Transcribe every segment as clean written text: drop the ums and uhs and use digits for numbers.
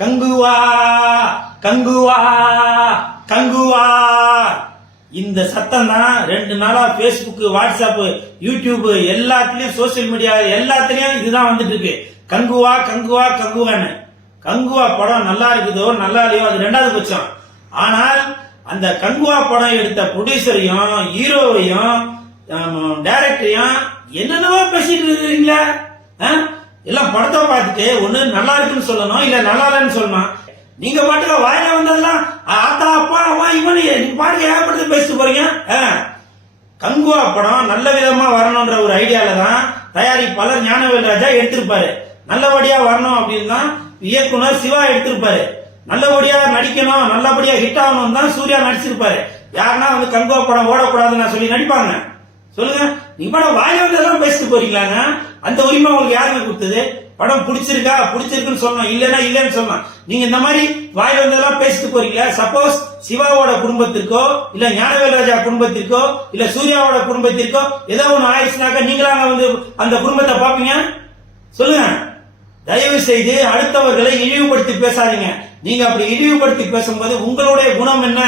கங்குவா கங்குவா கங்குவா இந்த சத்தம் தான் 2 நாளா பேஸ்புக், வாட்ஸ்அப், யூடியூப் எல்லாத்துலயும் சோசியல் மீடியா எல்லாத்துலயும் இதுதான் வந்துட்டு இருக்கு. கங்குவா கங்குவா கங்குவான்னு. கங்குவா படம் நல்லா இருக்குதோ நல்லா இல்லையோ அது 2வது பட்சம். ஆனால் அந்த கங்குவா படம் எடுத்த ப்ரொடியூசரையும் ஹீரோவையும் டைரக்டரையும் என்னென்னவோ பேசிட்டு இருக்கீங்களா? எல்லாம் படத்தை பார்த்துட்டு ஒண்ணு நல்லா இருக்குன்னு சொல்லணும், இல்ல நல்லா இல்லைன்னு சொல்லணும். நீங்க பாட்டுல வாயில வந்ததெல்லாம் ஆத்தா அப்பா அவன் இவனு நீங்க பாட்டுக்கு ஏகப்பட்டு பேசிட்டு போறீங்க. கங்குவா படம் நல்ல விதமா வரணும்ன்ற ஒரு ஐடியால தான் தயாரிப்பாளர் ஞானவேல் ராஜா எடுத்திருப்பாரு. நல்லபடியா வரணும் அப்படின்னு தான் இயக்குனர் சிவா எடுத்திருப்பாரு. நல்லபடியா நடிக்கணும், நல்லபடியா ஹிட் ஆகணும் தான் சூர்யா நடிச்சிருப்பாரு. யாருன்னா வந்து கங்குவா படம் ஓடக்கூடாதுன்னு சொல்லி நடிப்பாங்க? சொல்லுங்க. நீங்க படம் வாயில வந்ததெல்லாம் பேசிட்டு போறீங்களாங்க? அந்த உரிமை உங்களுக்கு யாருங்க கொடுத்தது? படம் பிடிச்சிருக்கா பிடிச்சிருக்குன்னு சொல்லணும், இல்லன்னா இல்லன்னு சொல்லணும். நீங்க இந்த மாதிரி வாயில வந்ததெல்லாம் பேசிட்டு போறீங்களா? சப்போஸ் சிவாவோட குடும்பத்திற்கோ இல்ல ஞானவேல் ராஜா குடும்பத்திற்கோ இல்ல சூர்யாவோட குடும்பத்திற்கோ ஏதோ ஒண்ணு ஆயிடுச்சுனாக்கா நீங்களாங்க வந்து அந்த குடும்பத்தை பாப்பீங்க? சொல்லுங்க. தயவு செய்து அடுத்தவர்களை இழிவுபடுத்தி பேசாதீங்க. நீங்க அப்படி இழிவுபடுத்தி பேசும்போது உங்களுடைய குணம் என்ன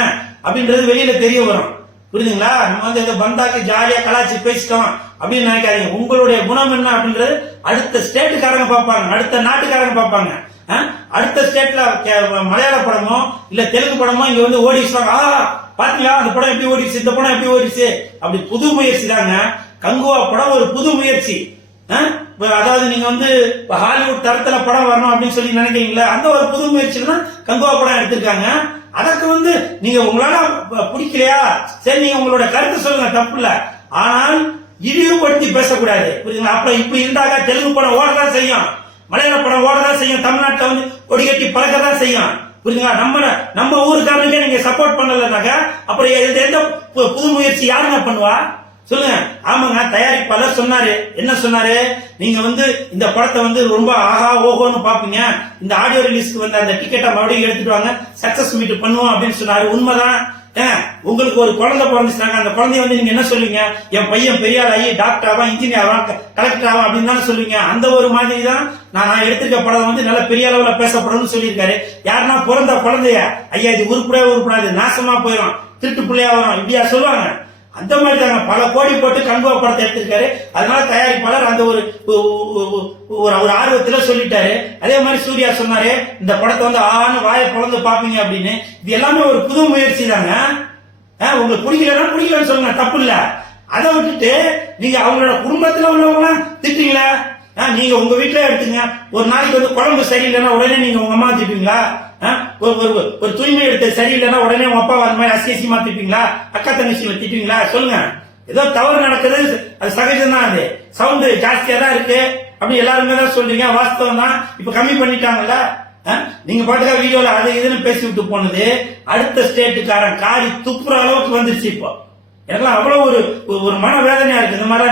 அப்படின்றது வெளியில தெரிய வரும். புரியுதுங்களா? நம்ம வந்து ஏதோ பந்தாக்கி ஜாலியா கலாச்சி பேசிட்டோம் அப்படின்னு நினைக்காதீங்க. உங்களுடைய குணம் என்ன அப்படின்றது அடுத்த ஸ்டேட்டுக்காரங்க பார்ப்பாங்க, அடுத்த நாட்டுக்காரங்க பார்ப்பாங்க. அடுத்த ஸ்டேட்ல மலையாள படமோ இல்ல தெலுங்கு படமோ இங்க வந்து ஓடிச்சுவாங்க. பாத்தீங்களா அந்த படம் எப்படி ஓடிச்சு, இந்த படம் எப்படி ஓடிச்சு, அப்படி புது முயற்சி தாங்க. கங்குவா படம் ஒரு புது முயற்சி. அதாவது நீங்க வந்து ஹாலிவுட் தரத்துல படம் வரணும் அப்படின்னு சொல்லி நினைக்கிறீங்களா? அந்த ஒரு புது முயற்சியில தான் கங்குவா படம் எடுத்திருக்காங்க. அதற்கு வந்து நீங்க உங்களால பிடிக்கலையா, சரி நீங்க உங்களோட கருத்து சொல்லுங்க, தப்பு இல்ல. ஆனால் இழிவுபடுத்தி பேசக்கூடாது. புரியுதுங்களா? அப்புறம் இப்படி இருந்தாக்க தெலுங்கு படம் ஓடதான் செய்யும், மலையாள படம் ஓடதான் செய்யும், தமிழ்நாட்டில் வந்து கொடிகட்டி பழக்கதான் செய்யும். புரியுதுங்களா? நம்ம ஊருக்காரங்க நீங்க சப்போர்ட் பண்ணலனாக்க அப்புறம் எந்த புது முயற்சி யாருங்க பண்ணுவா? சொல்லுங்க. ஆமாங்க, தயாரிப்பாளர் சொன்னாரு. என்ன சொன்னாரு? நீங்க வந்து இந்த படத்தை வந்து ரொம்ப ஆஹா ஓஹோன்னு பாப்பீங்க, இந்த ஆடியோ ரிலீஸ்க்கு வந்து அந்த டிக்கெட்டை மறுபடியும் எடுத்துட்டு வாங்க, சக்சஸ் மீட் பண்ணுவோம் அப்படின்னு சொன்னாரு. உண்மைதான். உங்களுக்கு ஒரு குழந்தை பிறந்துச்சுனாங்க, அந்த குழந்தைய வந்து நீங்க என்ன சொல்லுவீங்க? என் பையன் பெரிய ஆளாகி டாக்டர் ஆவா, இன்ஜினியர் ஆவா, கலெக்டர் ஆவா அப்படின்னு தானே சொல்லுவீங்க. அந்த ஒரு மாதிரி தான் நான் எடுத்திருக்க படம் வந்து நல்ல பெரிய அளவுல பேசப்படணும்னு சொல்லியிருக்காரு. யாருன்னா பிறந்த குழந்தைய ஐயா இது உருப்படாது நாசமா போயிடும், திருட்டு பிள்ளையா வரும், இப்படியா சொல்லுவாங்க? அந்த மாதிரி தாங்க பல கோடி போட்டு கங்குவா படத்தை எடுத்திருக்காரு. அதனால தயாரிப்பாளர் அந்த ஒரு ஆர்வத்துல சொல்லிட்டாரு. அதே மாதிரி சூர்யா சொன்னாரு இந்த படத்தை வந்து ஆன வாயை பிளந்து பாப்பீங்க அப்படின்னு. இது எல்லாமே ஒரு புது முயற்சி தாங்க. உங்களுக்கு பிடிக்கலன்னு சொல்லுங்க, தப்பு இல்ல. அதை விட்டுட்டு நீங்க அவங்களோட குடும்பத்துல உள்ளவங்க திட்டுறீங்களா? நீங்க உங்க வீட்டுல எடுத்துங்க, ஒரு நாளைக்கு வந்து குழம்பு சரியில்லைன்னா உடனே நீங்க உங்க அம்மா திட்டுவீங்களா? ஒரு தூய்மை எடுத்த சரியில்லைன்னா உடனே உங்க அப்பா அந்த மாதிரி அசியசியமா திட்டுவீங்களா? அக்கா தங்கச்சியில திட்டுவீங்களா? சொல்லுங்க. ஏதோ தவறு நடக்குது, அது சகஜம் தான். அது சவுண்ட் ஜாஸ்தியா தான் இருக்கு அப்படி எல்லாருமே தான் சொல்றீங்க. வாஸ்தவம் தான். இப்ப கம்மி பண்ணிட்டாங்கல்ல. நீங்க பாட்டுக்கா வீடியோல அதை இதுன்னு பேசி விட்டு போனது அடுத்த ஸ்டேட்டுக்காரன் காரி துப்புற அளவுக்கு வந்துருச்சு. இப்போ எனக்குலாம் அவ்வளவு ஒரு மன வேதனையா இருக்கு. இந்த மாதிரி